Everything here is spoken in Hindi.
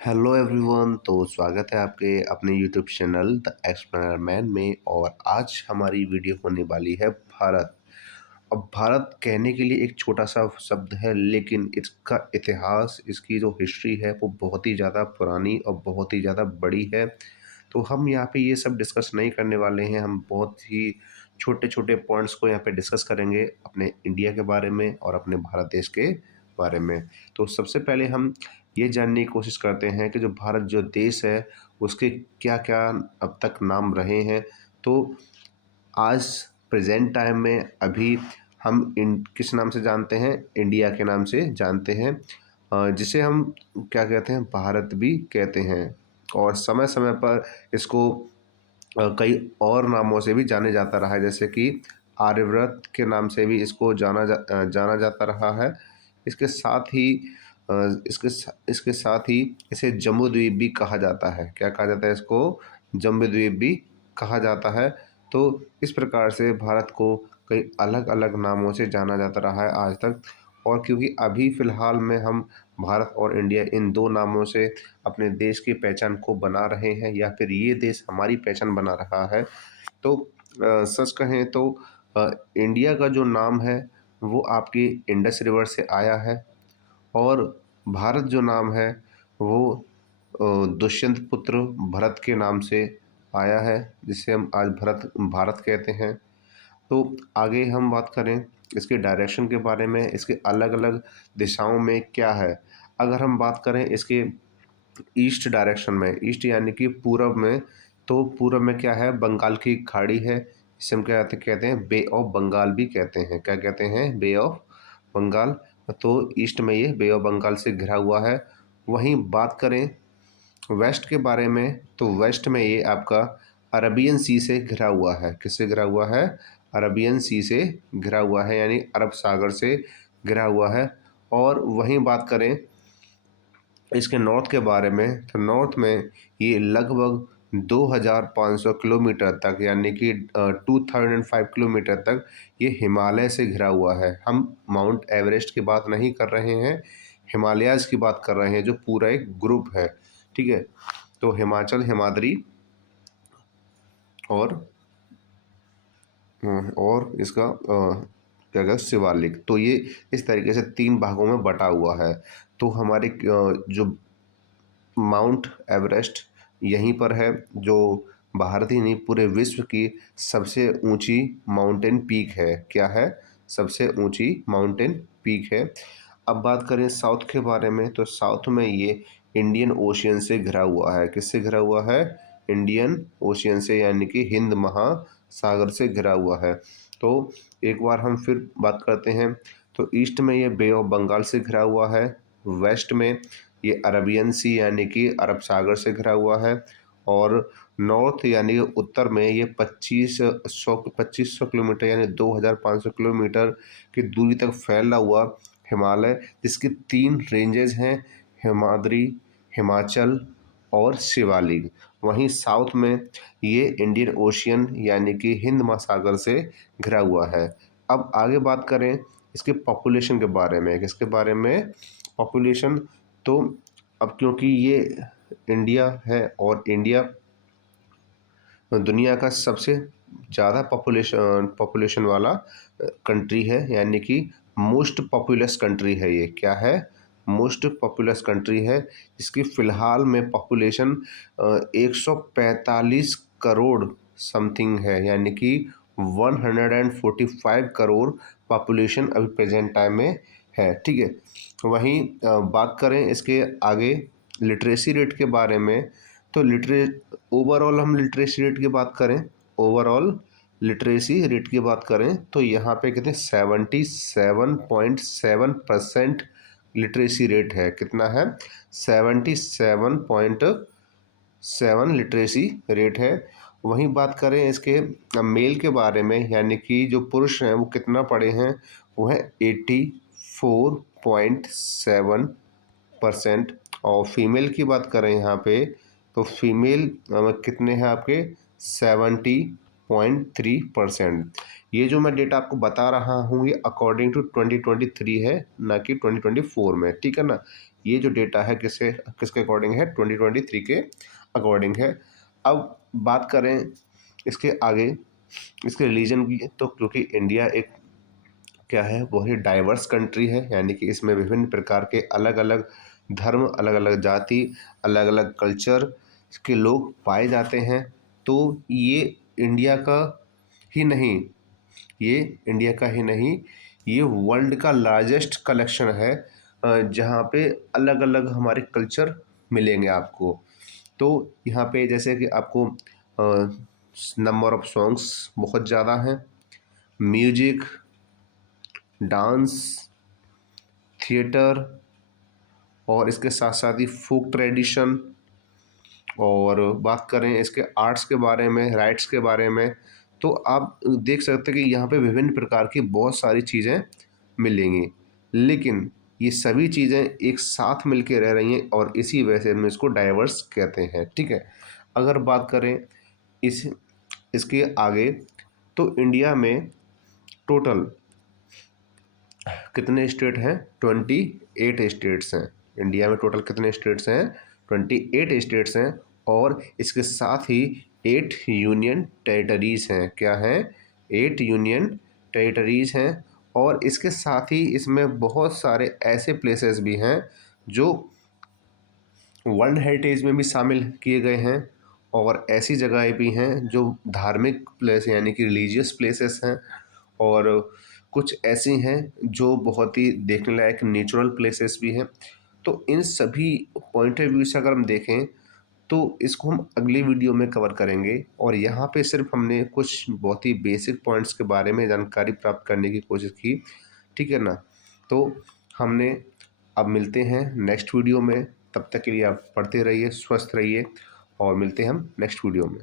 Hello everyone. तो स्वागत है आपके अपने YouTube channel the explainer man में। और आज हमारी वीडियो होने वाली है भारत। अब भारत कहने के लिए एक छोटा सा शब्द है, लेकिन इसका इतिहास, इसकी जो हिस्ट्री है वो बहुत ही ज़्यादा पुरानी और बहुत ही ज़्यादा बड़ी है। तो हम यहाँ पे ये सब डिस्कस नहीं करने वाले हैं। हम बहुत ही छोटे छोटे पॉइंट्स को यहाँ पे डिस्कस करेंगे अपने इंडिया के बारे में और अपने भारत देश के बारे में। तो सबसे पहले हम ये जानने की कोशिश करते हैं कि जो भारत जो देश है उसके क्या क्या अब तक नाम रहे हैं। तो आज प्रेजेंट टाइम में अभी हम इन किस नाम से जानते हैं? इंडिया के नाम से जानते हैं, जिसे हम क्या कहते हैं, भारत भी कहते हैं। और समय समय पर इसको कई और नामों से भी जाने जाता रहा है, जैसे कि आर्यव्रत के नाम से भी इसको जाना जाता रहा है। इसके साथ ही अ, इसके साथ ही इसे जम्बूद्वीप भी कहा जाता है। क्या कहा जाता है इसको? जम्बूद्वीप भी कहा जाता है। तो इस प्रकार से भारत को कई अलग अलग नामों से जाना जाता रहा है आज तक। और क्योंकि अभी फ़िलहाल में हम भारत और इंडिया इन दो नामों से अपने देश की पहचान को बना रहे हैं, या फिर ये देश हमारी पहचान बना रहा है। तो सच कहें तो अ, इंडिया का जो नाम है वो आपकी इंडस रिवर से आया है। और भारत जो नाम है वो दुष्यंत पुत्र भरत के नाम से आया है, जिसे हम आज भारत कहते हैं। तो आगे हम बात करें इसके डायरेक्शन के बारे में, इसके अलग अलग दिशाओं में क्या है। अगर हम बात करें इसके ईस्ट डायरेक्शन में, ईस्ट यानी कि पूरब में, तो पूरब में क्या है? बंगाल की खाड़ी है, जिसे हम क्या कहते हैं, बे ऑफ बंगाल भी कहते हैं। क्या कहते हैं? बे ऑफ बंगाल। तो ईस्ट में ये बे ऑफ बंगाल से घिरा हुआ है। वहीं बात करें वेस्ट के बारे में, तो वेस्ट में ये आपका अरबियन सी से घिरा हुआ है। किससे घिरा हुआ है? अरबियन सी से घिरा हुआ है, यानी अरब सागर से घिरा हुआ है। और वहीं बात करें इसके नॉर्थ के बारे में, तो नॉर्थ में ये लगभग 2500 किलोमीटर तक, यानी कि 2005 किलोमीटर तक ये हिमालय से घिरा हुआ है। हम माउंट एवरेस्ट की बात नहीं कर रहे हैं, हिमालयाज़ की बात कर रहे हैं, जो पूरा एक ग्रुप है। ठीक है। तो हिमाचल, हिमाद्री और और इसका क्या कहते हैं, शिवालिक। तो ये इस तरीके से 3 भागों में बटा हुआ है। तो हमारे जो माउंट एवरेस्ट यहीं पर है, जो भारत ही नहीं पूरे विश्व की सबसे ऊंची माउंटेन पीक है। क्या है? सबसे ऊंची माउंटेन पीक है। अब बात करें साउथ के बारे में, तो साउथ में ये इंडियन ओशियन से घिरा हुआ है। किससे घिरा हुआ है? इंडियन ओशियन से, यानी कि हिंद महासागर से घिरा हुआ है। तो एक बार हम फिर बात करते हैं। तो ईस्ट में ये बे ऑफ बंगाल से घिरा हुआ है, वेस्ट में ये अरबियन सी यानी कि अरब सागर से घिरा हुआ है, और नॉर्थ यानी कि उत्तर में ये 2500 किलोमीटर यानी 2500 किलोमीटर की दूरी तक फैला हुआ हिमालय, जिसकी 3 रेंजेस हैं, हिमाद्री, हिमाचल और शिवालिक। वहीं साउथ में ये इंडियन ओशियन यानी कि हिंद महासागर से घिरा हुआ है। अब आगे बात करें इसके पॉपुलेशन के बारे में। किसके बारे में? पॉपुलेशन। तो अब क्योंकि ये इंडिया है, और इंडिया दुनिया का सबसे ज़्यादा पॉपुलेशन वाला कंट्री है, यानी कि मोस्ट पॉपुलस कंट्री है ये। क्या है? मोस्ट पॉपुलस कंट्री है, इसकी फ़िलहाल में पॉपुलेशन 145 करोड़ समथिंग है, यानी कि 145 करोड़ पॉपुलेशन अभी प्रेजेंट टाइम में है। ठीक है। वहीं बात करें इसके आगे लिटरेसी रेट के बारे में, तो ओवरऑल हम लिटरेसी रेट की बात करें, ओवरऑल लिटरेसी रेट की बात करें, तो यहाँ पे कितने 77.7% लिटरेसी रेट है। कितना है? 77.7 लिटरेसी रेट है। वहीं बात करें इसके मेल के बारे में, यानी कि जो पुरुष हैं वो कितना पढ़े हैं, वो है 84.7%। और फीमेल की बात करें यहाँ पे, तो फीमेल कितने हैं आपके? 70.3%। ये जो मैं डेटा आपको बता रहा हूँ ये अकॉर्डिंग टू 2023 है, ना कि 2024 में। ठीक है ना? ये जो डेटा है किसके अकॉर्डिंग है, 2023 के अकॉर्डिंग है। अब बात करें इसके आगे इसके रिलीजन की, तो क्योंकि इंडिया एक क्या है, बहुत ही डाइवर्स कंट्री है, यानी कि इसमें विभिन्न प्रकार के अलग अलग धर्म, अलग अलग जाति, अलग अलग कल्चर के लोग पाए जाते हैं। तो ये इंडिया का ही नहीं ये इंडिया का ही नहीं, ये वर्ल्ड का लार्जेस्ट कलेक्शन है, जहाँ पे अलग अलग हमारे कल्चर मिलेंगे आपको। तो यहाँ पे जैसे कि आपको नंबर ऑफ सॉन्ग्स बहुत ज़्यादा हैं, म्यूजिक, डांस, थिएटर, और इसके साथ साथ ही फोक ट्रेडिशन, और बात करें इसके आर्ट्स के बारे में, राइट्स के बारे में, तो आप देख सकते हैं कि यहाँ पे विभिन्न प्रकार की बहुत सारी चीज़ें मिलेंगी। लेकिन ये सभी चीज़ें एक साथ मिलके रह रही हैं और इसी वजह से हम इसको डाइवर्स कहते हैं, ठीक है। अगर बात करें इस इसके आगे, तो इंडिया में टोटल कितने स्टेट हैं, 28 स्टेट्स हैं। इंडिया में टोटल कितने स्टेट्स हैं, 28 स्टेट्स हैं, और इसके साथ ही 8 यूनियन टेरिटरीज हैं। क्या हैं, 8 यूनियन टेरिटरीज हैं। और इसके साथ ही इसमें बहुत सारे ऐसे प्लेसेस भी हैं जो वर्ल्ड हेरिटेज में भी शामिल किए गए हैं, और ऐसी जगहें भी हैं जो धार्मिक प्लेस यानी कि रिलीजियस प्लेसेस हैं, और कुछ ऐसी हैं जो बहुत ही देखने लायक नेचुरल प्लेसेस भी हैं। तो इन सभी पॉइंट ऑफ व्यू से अगर हम देखें, तो इसको हम अगली वीडियो में कवर करेंगे, और यहाँ पे सिर्फ हमने कुछ बहुत ही बेसिक पॉइंट्स के बारे में जानकारी प्राप्त करने की कोशिश की, ठीक है ना। तो हमने अब मिलते हैं नेक्स्ट वीडियो में, तब तक के लिए आप पढ़ते रहिए, स्वस्थ रहिए, और मिलते हैं हम नेक्स्ट वीडियो में।